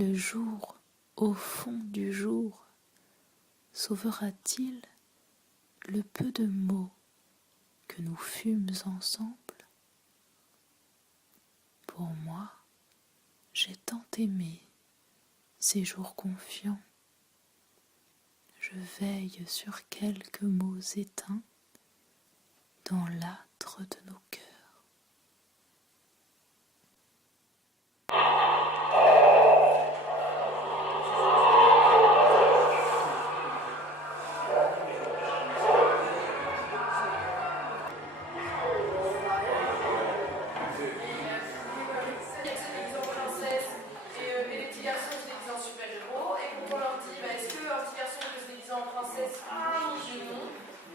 le jour, au fond du jour, sauvera-t-il le peu de mots que nous fûmes ensemble? Pour moi, j'ai tant aimé ces jours confiants. Je veille sur quelques mots éteints dans l'âtre de nos cœurs.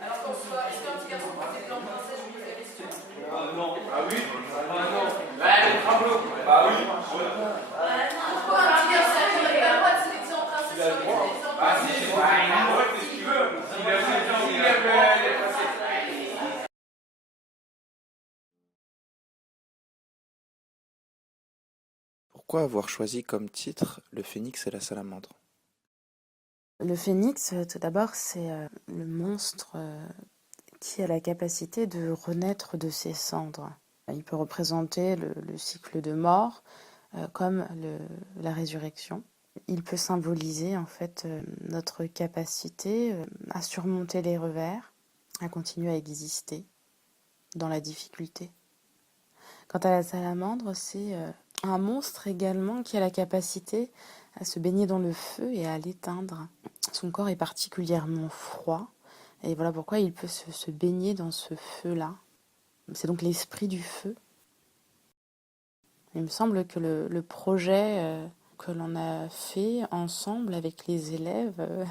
Alors qu'en soit, est-ce qu'un petit garçon peut se déguiser en princesse, je vous pose la question. Non. Ah oui? Ah non. Les travaux. Bah oui. Pourquoi un petit garçon il n'a pas le droit de se déguiser en princesse? Il a le droit. Ah si, il a le droit de faire ce qu'il veut. S'il aime les princesses. Pourquoi avoir choisi comme titre Le Phénix et la Salamandre? Le phénix, tout d'abord, c'est le monstre qui a la capacité de renaître de ses cendres. Il peut représenter le cycle de mort comme la résurrection. Il peut symboliser en fait notre capacité à surmonter les revers, à continuer à exister dans la difficulté. Quant à la salamandre, c'est un monstre également qui a la capacité à se baigner dans le feu et à l'éteindre. Son corps est particulièrement froid et voilà pourquoi il peut se baigner dans ce feu-là. C'est donc l'esprit du feu. Il me semble que le projet que l'on a fait ensemble avec les élèves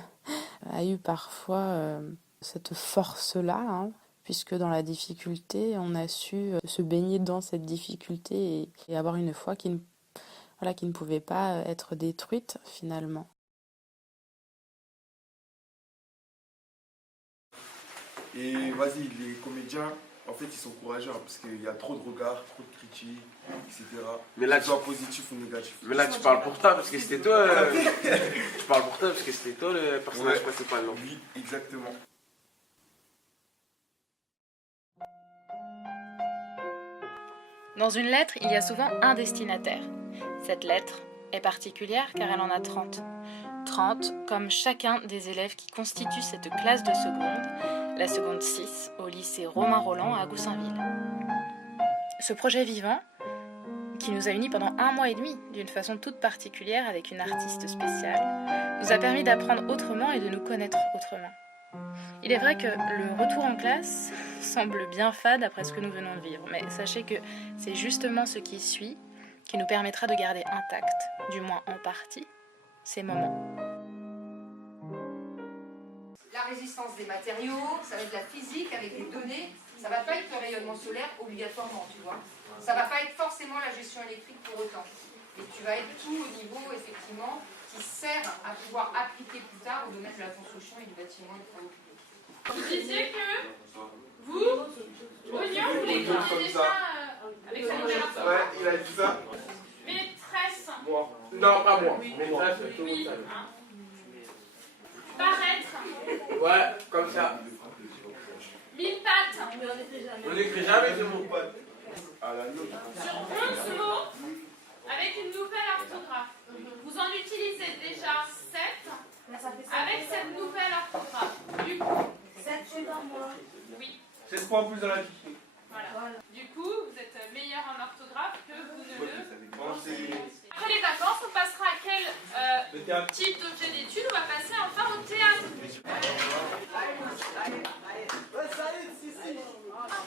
a eu parfois cette force-là, hein, puisque dans la difficulté, on a su se baigner dans cette difficulté et avoir une foi qui ne pouvait pas être détruite finalement. Et vas-y, les comédiens, en fait, ils sont courageux hein, parce qu'il y a trop de regards, trop de critiques, etc. Mais là, que ce soit positif ou négatif. Mais là, tu parles pour toi parce que c'était toi. Tu parles pour toi parce que c'était toi le personnage principal, non? Oui, exactement. Dans une lettre, il y a souvent un destinataire. Cette lettre est particulière car elle en a 30. 30 comme chacun des élèves qui constituent cette classe de seconde, la seconde 6, au lycée Romain Rolland à Goussainville. Ce projet vivant, qui nous a unis pendant 1 mois et demi d'une façon toute particulière avec une artiste spéciale, nous a permis d'apprendre autrement et de nous connaître autrement. Il est vrai que le retour en classe semble bien fade après ce que nous venons de vivre, mais sachez que c'est justement ce qui suit qui nous permettra de garder intact, du moins en partie, ces moments. La résistance des matériaux, ça va être de la physique avec des données, ça va pas être le rayonnement solaire obligatoirement, tu vois. Ça va pas être forcément la gestion électrique pour autant. Et tu vas être tout au niveau, effectivement, qui sert à pouvoir appliquer plus tard au domaine de la construction et du bâtiment et des travaux publics. Vous disiez que vous, Oignon, vous l'écriviez déjà avec sa nouvelle orthographe. Ouais, il a dit ça. Maîtresse. Moi. Non, pas moi. Maîtresse, tout Oui. le monde. Paraître. Ouais, comme ça. 1000 pattes. On n'écrit jamais ce mot. Sur 11 mots avec une nouvelle orthographe. Vous en utilisez déjà 7 avec cette nouvelle orthographe. Du coup, 7 c'est dans moi. oui. C'est ce qu'on plus dans la vie. Voilà. Du coup, vous êtes meilleur en orthographe que vous ne le pensez. Après les vacances, on passera à quel type d'objet d'étude? On va passer enfin au théâtre.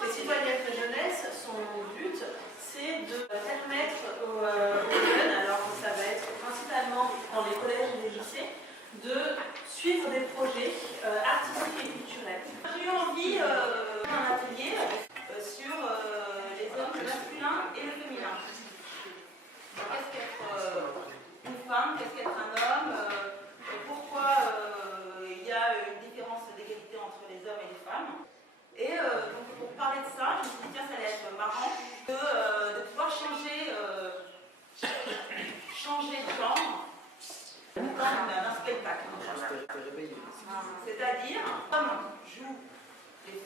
Les citoyennes de jeunesse, son but, c'est de permettre aux jeunes, alors ça va être principalement dans les collèges et les lycées, de suivre des projets artistiques et culturels. J'ai eu envie d'un atelier sur les hommes masculins et le féminin. Qu'est-ce qu'être une femme, qu'est-ce qu'être un homme, pourquoi il y a une différence d'égalité entre les hommes et les femmes. Et donc pour parler de ça, je me suis dit tiens, ça allait être marrant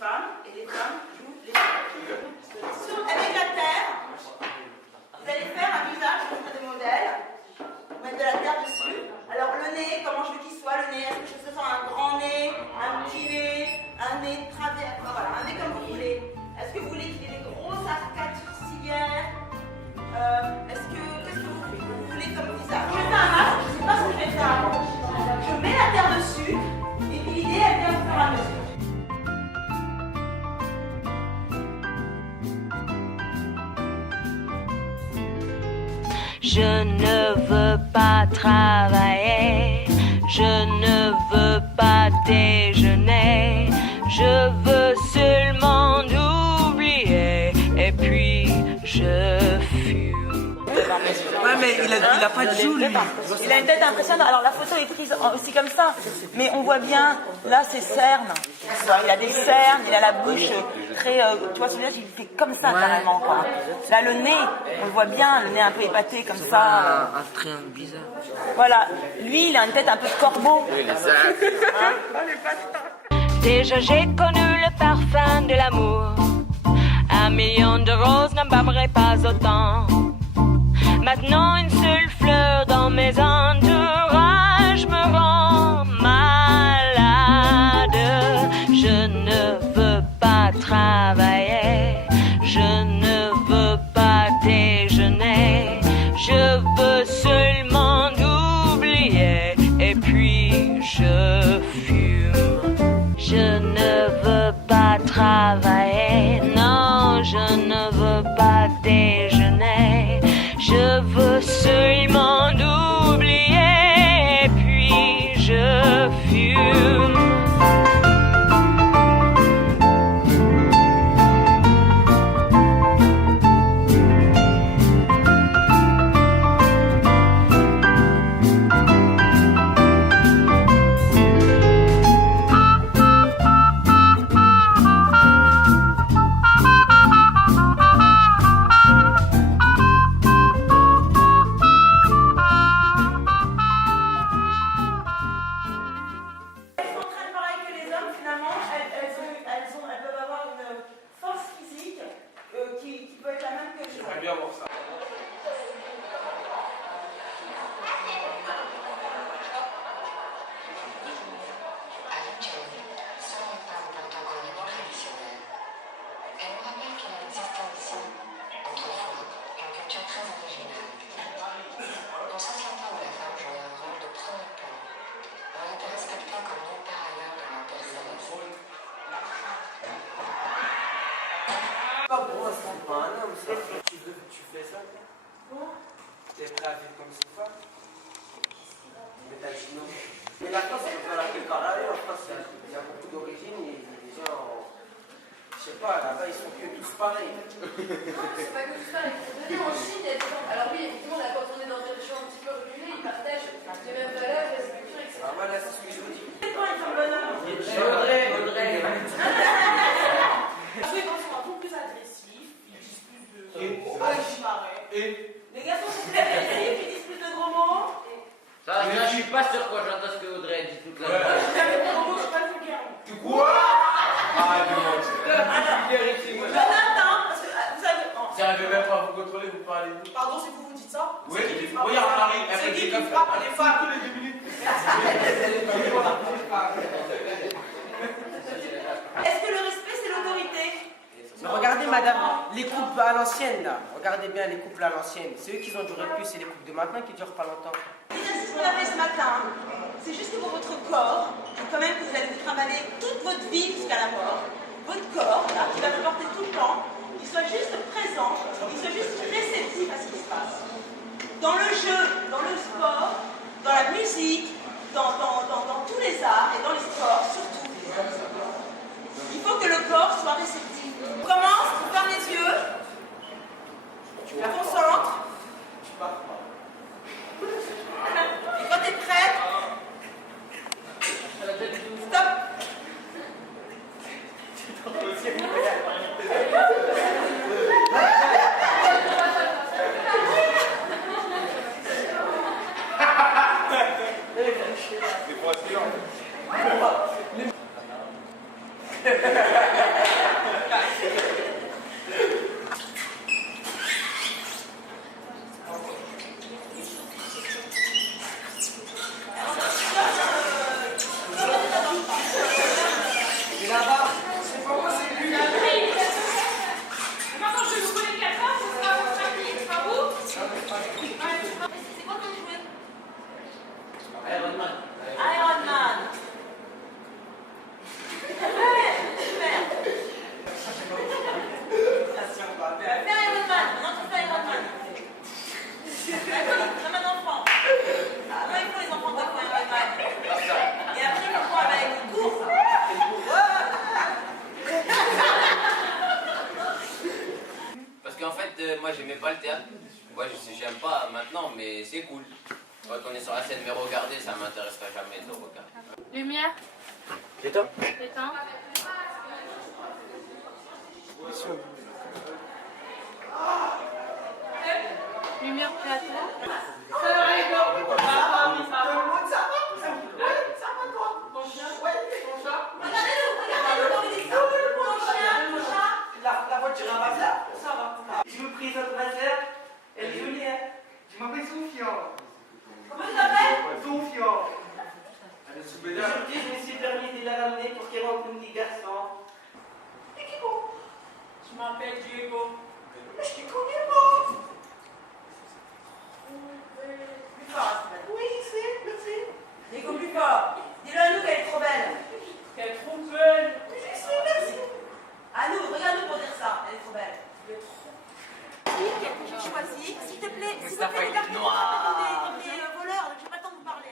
femmes et les femmes jouent les femmes. Avec la terre, vous allez faire un visage sur des modèles, mettre de la terre dessus. Alors le nez, comment je veux qu'il soit le nez? Est-ce que je veux que ce soit un grand nez, un petit nez, un nez travers, enfin, voilà, un nez comme vous voulez. Est-ce que vous voulez qu'il ait des grosses arcades sourcilières? Qu'est-ce que vous voulez comme visage? Je vais faire un masque, je ne sais pas ce que je vais faire avant. Je mets la terre dessus, et puis l'idée, elle vient au fur et à mesure. Je ne veux pas travailler, je ne veux pas déjeuner, je veux seulement oublier et puis je fume. Ouais, mais il a pas de joues, lui. Il a une tête impressionnante. Alors la photo est prise aussi comme ça, mais on voit bien, là, ses cernes. Il a des cernes, il a la bouche très... tu vois, celui-là, il fait comme ça, carrément, quoi. Là, le nez, on le voit bien, le nez un peu épaté, comme ça. Un triangle bizarre. Voilà. Lui, il a une tête un peu de corbeau. Déjà j'ai connu le parfum de l'amour. 1 million de roses n'embâmerait pas autant. Maintenant une seule fleur dans mes entourages me rend malade. Je ne veux pas travailler, je ne veux pas déjeuner, je veux seulement oublier et puis je fume. Je ne veux pas travailler, non, je ne veux pas déjeuner. Je veux seulement oublier, puis je fume. Tu fais ça? T'es prêt à vivre comme une femme? Mais t'as dit non. Mais la France, c'est pas la plus carrée. En France, il y a beaucoup d'origines et les gens, je sais pas, là-bas, ils sont que tous pareils. Non, c'est pas que tous pareils. En Chine, il y a des gens. Alors, oui, effectivement, là, quand on est dans des régions un petit peu reculées, ils partagent les mêmes valeurs, la culture, etc. Ah, voilà, c'est ce que je vous dis. C'est quoi, ils sont bonheur? Audrey. Oui, bon, ils sont un peu plus agressifs, ils disent plus de gros mots. Les garçons sont plus agressifs, ils disent plus de gros mots. Ça, je suis pas sûr quand j'entends ce que Audrey dit toute la journée. Les gros mots, je suis pas vulgaire. Tu quoi? Ah, non, Jonathan, parce que vous savez. j'arrive même pas à vous contrôler, vous parlez. Pardon, c'est vous dites ça? Oui, regarde, on arrive. C'est qui qui frappe les femmes tous les 2 minutes? Est-ce que le respect, c'est l'autorité? Mais regardez, madame, les couples à l'ancienne, là. Regardez bien les couples à l'ancienne. C'est eux qui ont duré le plus et les couples de maintenant qui durent pas longtemps. L'exercice qu'on a fait ce matin, c'est juste que pour votre corps, quand même que vous allez vous trimballer toute votre vie jusqu'à la mort, votre corps, là, qui va vous porter tout le temps, il soit juste présent, il soit juste réceptif à ce qui se passe. Dans le jeu, dans le sport, dans la musique, dans tous les arts et dans les sports, surtout. Il faut que le corps soit réceptif. On commence, on ferme les yeux, tu la concentres. Et quand tu es prête, stop. moi j'aimais pas le théâtre. Moi j'aime pas maintenant, mais c'est cool. Quand on est sur la scène, mais regarder, ça m'intéressera jamais de regarder. Lumière. Éteins. Éteins. Lumière créateur. La voiture à ma place, ça va. Je me présente ma sœur, elle est jolie. Je m'appelle Sophia. Comment tu t'appelles? Sophia. Elle est sous bédard. Aujourd'hui, je me suis permis de la ramener pour qu'elle rencontre des garçons. Et qui bon? Je m'appelle Diego. Mais je te connais pas. Plus fort, oui, je sais, merci. Diego, plus fort. Dis-le à nous qu'elle est trop belle. Qu'elle est trop belle. Je sais, merci. À nous, regarde-nous pour dire ça. Elle est trop belle. Elle est trop. Que j'ai choisi, s'il te plaît, regarde des voleurs, j'ai pas le temps de vous parler.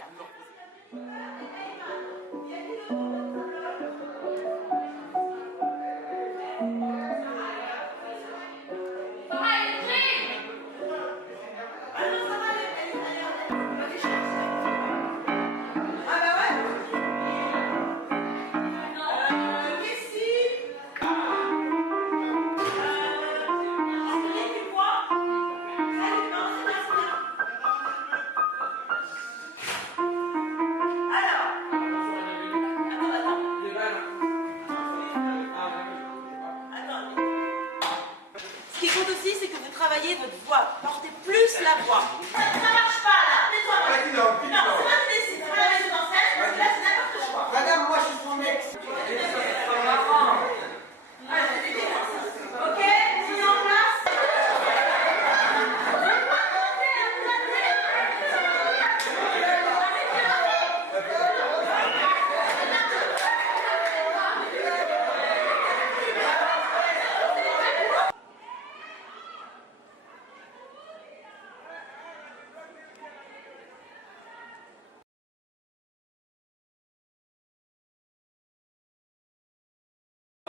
Ce qui compte aussi, c'est que vous travaillez votre voix. Portez plus la voix. Ça marche pas là. Tais-toi. Non, c'est moi qui décide. Vous la mettez en scène, parce que là, c'est n'importe quoi. Madame, moi, je suis son ex. Ok, mise en place.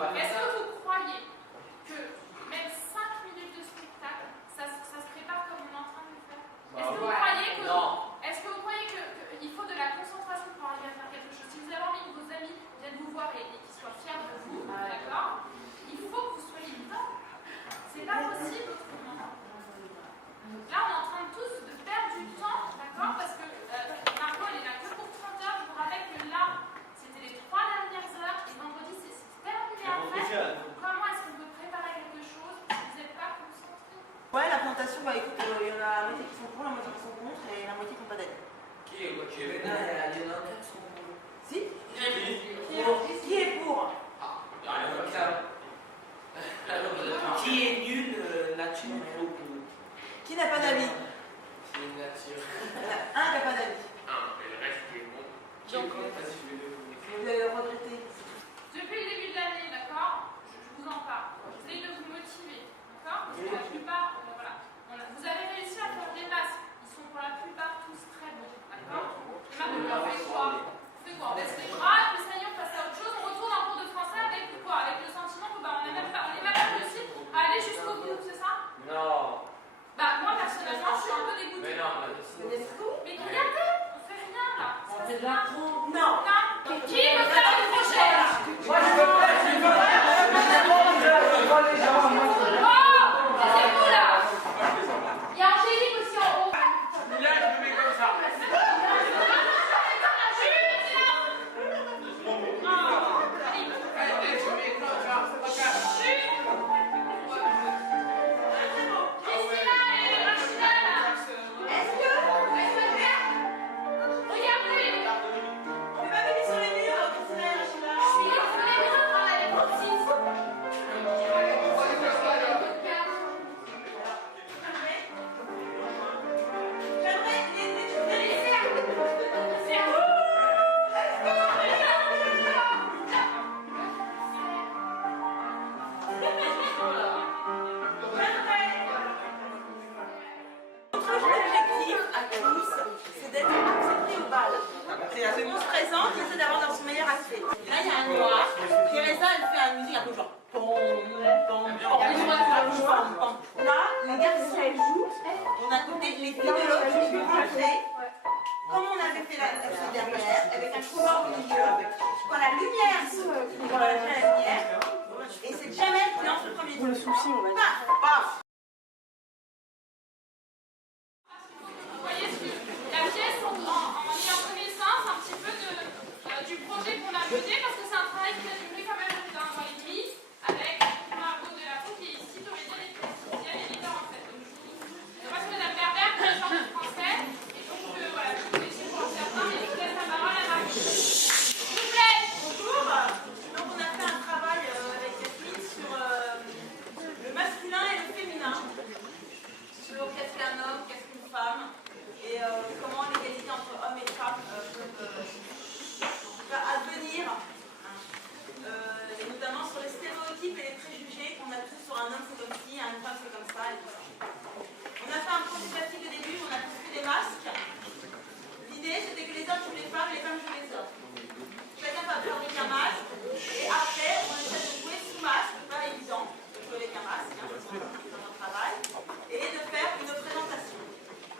Est-ce que vous croyez que même 5 minutes de spectacle, ça se prépare comme on est en train de le faire? Est-ce que vous croyez que qu'il faut de la concentration pour arriver à faire quelque chose? Si vous avez envie que vos amis viennent vous voir et qu'ils soient fiers de vous, d'accord, il faut que vous soyez dedans. C'est pas possible autrement. Donc là, on est en train de tous de perdre du temps, d'accord, parce que Margot, elle est là que pour 30 heures. Je vous rappelle que là, c'était les 3 dernières heures et vendredi, c'est terminé après. Comment est-ce qu'on peut préparer quelque chose si vous n'êtes pas concentré? Ouais, la présentation, bah écoute, il y en a la moitié qui sont pour, la moitié qui sont contre et la moitié qui n'ont pas d'aide. Qui est quoi? Qui est là? Il y en a un qui sont pour. Si? Qui est pour? Qui est nul, nature ou Qui n'a pas d'avis? C'est une nature. Il y en a un qui n'a pas d'avis. Et le reste qui est bon. Qui est con? Vas-y, je vais le vous. Vous allez le regretter. Depuis le début de l'année, d'accord, je vous en parle. J'essaie de vous motiver, d'accord? Parce que la plupart, vous avez réussi à faire des masques. Ils sont pour la plupart tous très bons, d'accord? Et maintenant, on fait quoi? On fait quoi? On baisse les bras, et puis ça y est, on passe à autre chose. On retourne en cours de français avec quoi? Avec le sentiment que on n'est même pas réussi à aller jusqu'au bout, c'est ça? Non. Bah, moi, personnellement, je suis un peu dégoûtée. Mais non, Mais regardez, on fait rien là. On fait de l'impro. Non. Qui veut faire le projet là? Moi, je veux pas. Oh, c'est vous là. ça joue. On a côté les filles de l'autre qui vont rentrer. Comme on avait fait la dernière, avec un couloir au milieu. Quand la lumière s'ouvre, la lumière, et c'est Jamel qui lance le premier tour. Le souci, on va dire. Paf. Vous voyez la pièce, on est en connaissance un petit peu du projet qu'on a mené, parce que c'est un travail qui a duré quand même plus d'un an et demi, avec Margot Delafont qui est ici, Dorédia et Priscilla, les leaders en fait. Donc, moi, c'est Madame Berber, professeure de français, et donc voilà, je vous laisse pour certains, mais je vous laisse la parole à Marie. S'il vous plaît. Bonjour. Donc on a fait un travail avec Yasmine sur le masculin et le féminin, sur qu'est-ce qu'un homme, qu'est-ce qu'une femme, et comment l'égalité entre hommes et femmes peut advenir, et notamment sur les stéréotypes et les préjugés qu'on a tous sur un homme c'est comme ci, une femme c'est comme ça, et voilà. On a fait un projet plastique au début, on a tous fait des masques. L'idée c'était que les hommes jouent les femmes jouent les hommes. Chacun va fabriquer un masque, et après on essaie de jouer sous masque, c'est pas évident de jouer avec un masque, dans notre travail, et de faire une présentation.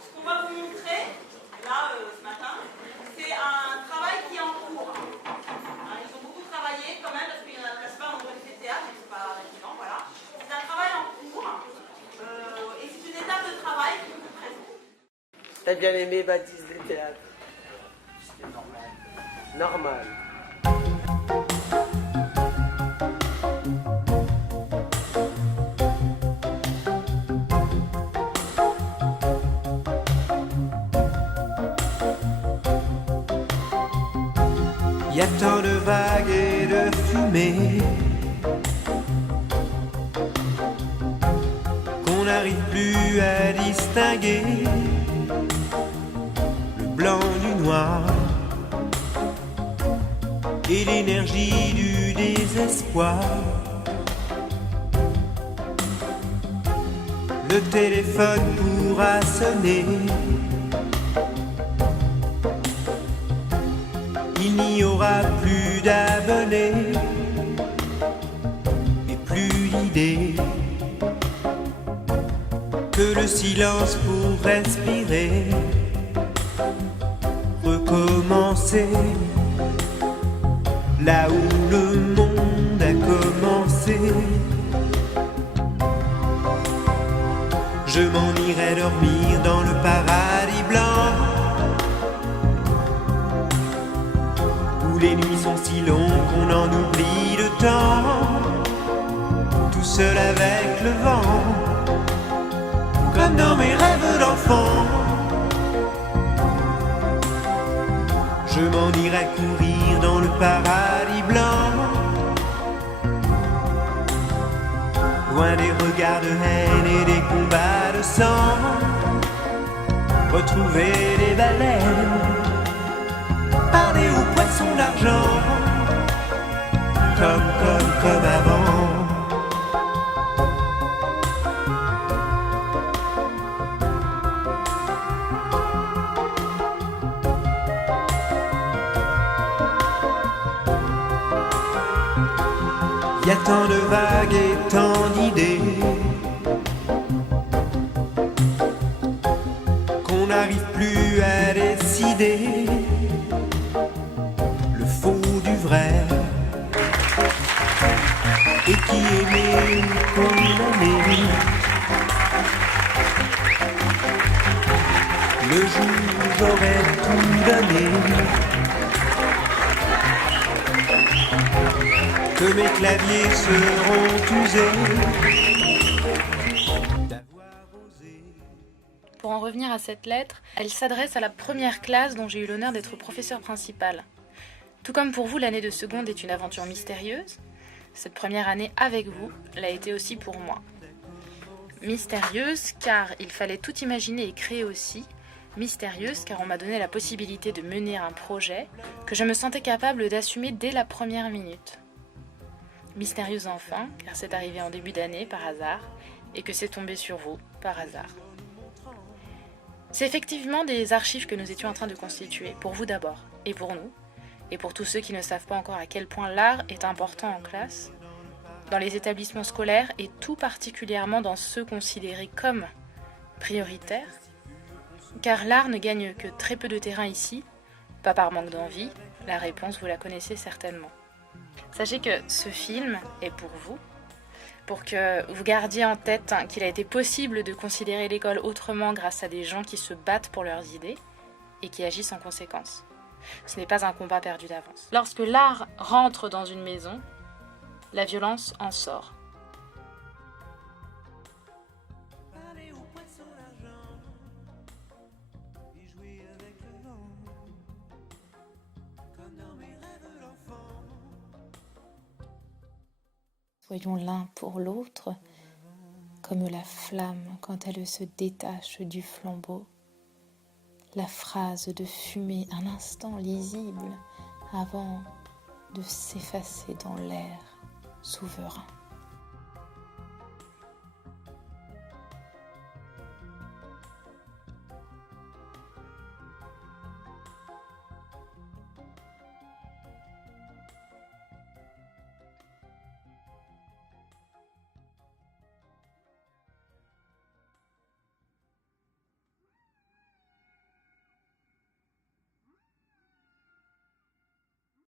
Ce qu'on va vous montrer, là ce matin, c'est un travail qui est en cours. Ils ont beaucoup travaillé quand même, parce qu'il y en a place pas, on doit les théâtre, mais c'est pas évident, voilà. C'est un travail en cours, et c'est une étape de travail qui vous présente. T'as bien aimé Baptiste des théâtres? C'était normal. Normal. Y a tant de vagues et de fumée qu'on n'arrive plus à distinguer le blanc du noir et l'énergie du désespoir. Le téléphone pourra sonner, il n'y aura plus d'abonnés et plus d'idées que le silence pour respirer, recommencer là où le monde a commencé. Je m'en irai dormir dans le paradis blanc, où les nuits sont si longues qu'on en oublie le temps, tout seul avec le vent, comme dans mes rêves d'enfant. Je m'en irai courir dans le paradis blanc, loin des regards de haine et des combats de sang, retrouver les baleines, parler aux poissons d'argent, comme avant. Y a tant de vagues et tant d'idées qu'on n'arrive plus à décider le faux du vrai, et qui aimait ou condamné. Le jour où j'aurais tout donné, que mes claviers seront usés d'avoir osé. Pour en revenir à cette lettre, elle s'adresse à la première classe dont j'ai eu l'honneur d'être professeur principal. Tout comme pour vous, l'année de seconde est une aventure mystérieuse, cette première année avec vous l'a été aussi pour moi. Mystérieuse car il fallait tout imaginer et créer aussi. Mystérieuse car on m'a donné la possibilité de mener un projet que je me sentais capable d'assumer dès la première minute. Mystérieuse enfin, car c'est arrivé en début d'année par hasard, et que c'est tombé sur vous par hasard. C'est effectivement des archives que nous étions en train de constituer, pour vous d'abord, et pour nous, et pour tous ceux qui ne savent pas encore à quel point l'art est important en classe, dans les établissements scolaires, et tout particulièrement dans ceux considérés comme prioritaire, car l'art ne gagne que très peu de terrain ici, pas par manque d'envie, la réponse vous la connaissez certainement. Sachez que ce film est pour vous, pour que vous gardiez en tête qu'il a été possible de considérer l'école autrement grâce à des gens qui se battent pour leurs idées et qui agissent en conséquence. Ce n'est pas un combat perdu d'avance. Lorsque l'art rentre dans une maison, la violence en sort. Soyons l'un pour l'autre, comme la flamme quand elle se détache du flambeau, la phrase de fumée un instant lisible avant de s'effacer dans l'air souverain.